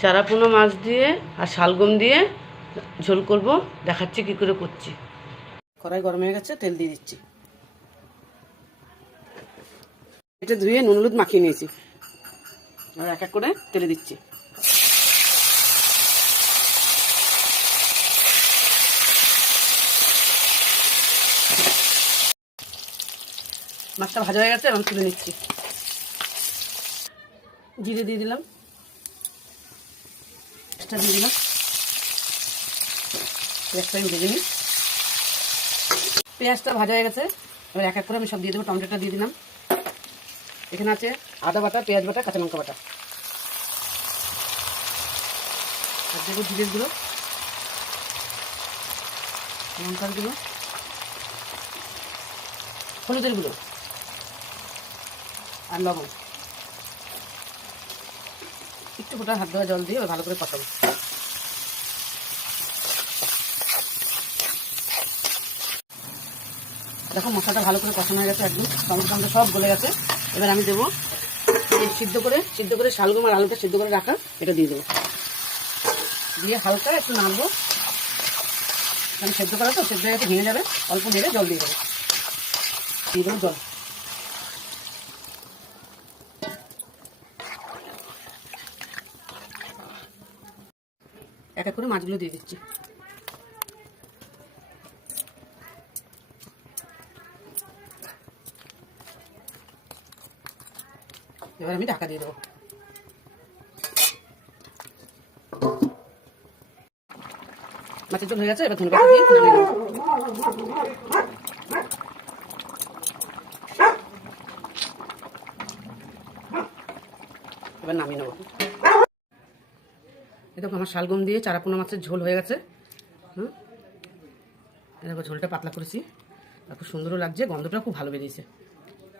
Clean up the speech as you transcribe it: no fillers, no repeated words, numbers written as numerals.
চারাপোনা মাছ দিয়ে আর শালগম দিয়ে ঝোল করব, দেখাচ্ছি কি করে করছি। কড়াই গরম হয়ে গেছে, তেল দিয়ে দিচ্ছি। এটা ধুয়ে নুন হলুদ মাখিয়ে নিয়েছি, আর এক এক করে তেলে দিচ্ছি। মাছটা ভাজা হয়ে গেছে, এখন তুলে নিচ্ছি। জিরে দিয়ে দিলাম, দিয়ে দিলাম, পেঁয়াজটা আমি ভেজে নিই। পেঁয়াজটা ভাজা হয়ে গেছে, এবার এক এক করে আমি সব দিয়ে দেবো। টমেটোটা দিয়ে দিলাম, এখানে আছে আদা বাটা, পেঁয়াজ বাটা, কাঁচা লঙ্কা বাটা, আর দেবো জিরের গুঁড়ো, লঙ্কার গুঁড়ো, হলুদের গুঁড়ো আর লবণ। একটু ফোটা হাত ধোয়া জল দিয়ে ভালো করে কষাবো। দেখো মশলাটা ভালো করে কষানো হয়ে গেছে, একদম টমেটো সব গলে গেছে। এবার আমি দেবো সিদ্ধ করে শালগম আর আলুটা সিদ্ধ করে রাখা, এটা দিয়ে দেবো। দিয়ে হালকা একটু নাড়বো, আমি সেদ্ধ করা তো সেদ্ধ হয়ে গেছে, ভেঙে যাবে। অল্প নেড়ে জল দিয়ে দেবো, জল। এক এক করে মাছগুলো দিয়ে দিচ্ছি। এবার আমি ঢাকা দিয়ে দেবো। মাছের ঝোল হয়ে গেছে, এবার ধনে পাতা দিয়ে নামিয়ে দেবো। এবার নামিয়ে নেবো। দেখো আমার শালগম দিয়ে চারাপোনা মাছের ঝোল হয়ে গেছে। দেখো ঝোলটা পাতলা করেছি, আর খুব সুন্দরও লাগছে, গন্ধটা খুব ভালো বেরিয়েছে।